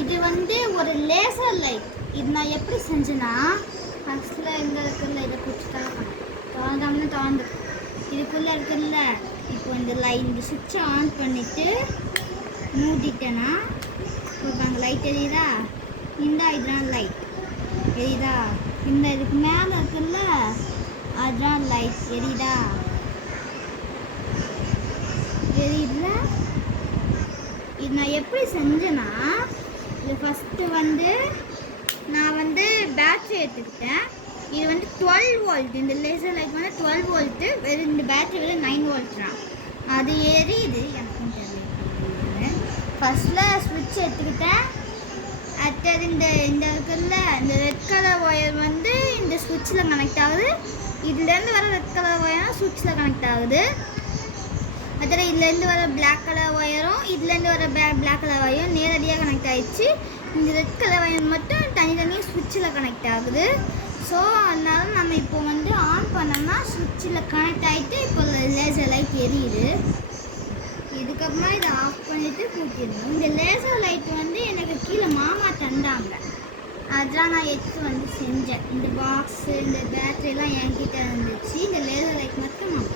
இது வந்து ஒரு லேசர் லைட். இது நான் எப்படி செஞ்சேன்னா, ஃபஸ்ட்டில் எங்கே இருக்குல்ல இதை பிடிச்சி திறந்தாமனு திறந்து இதுக்குள்ளே இருக்குல்ல. இப்போ இந்த சுவிட்சை ஆன் பண்ணிவிட்டு மூடிட்டேன்னா இப்போ அங்கே லைட் எரியுதா? இதுதான் லைட் எரியுதா? இதுக்கு மேலே இருக்குல்ல அதுதான் லைட் எரியுதா? எரியுதுல. இது நான் எப்படி செஞ்சேன்னா, இது ஃபஸ்ட்டு நான் பேட்ரி எடுத்துக்கிட்டேன். இது 12 வோல்ட். இந்த லேசர் லைட் 12 வோல்ட்டு. வெறும் இந்த பேட்ரி 9 வோல்ட் தான். அது எரியுது. எனக்கும் தெரியல. ஃபஸ்ட்டில் ஸ்விட்ச் எடுத்துக்கிட்டேன். அடுத்தது இந்த இருக்குல்ல இந்த ரெட் கலர் ஒயர் இந்த ஸ்விட்சில் கனெக்ட் ஆகுது. இதுலேருந்து வர ரெட் கலர் ஒயரும் ஸ்விட்சில் கனெக்ட் ஆகுது. அதில் இதுலேருந்து வர பிளாக் கலர் ஒயரும் இதுலேருந்து வர பிளாக் கலர் ஒயரும் நேரடியாக கனெக்ட் ஆகிடுச்சு. இந்த ரெட் கலர் ஒயர் மட்டும் தனித்தனியாக ஸ்விட்சில் கனெக்ட் ஆகுது. ஸோ அதனால நம்ம இப்போ ஆன் பண்ணோம்னா ஸ்விட்சில் கனெக்ட் ஆகிட்டு இப்போ லேசர் லைட் எரியுது. இதுக்கப்புறமா இதை ஆஃப் பண்ணிவிட்டு கூட்டிடணும். இந்த லேசர் லைட் எனக்கு கீழே மாமா தந்தாங்க. அதெல்லாம் நான் எடுத்து செஞ்சேன். இந்த பாக்ஸு இந்த பேட்டரியெல்லாம் என்கிட்ட இருந்துச்சு. இந்த லேசர் லைட் மட்டும் நான்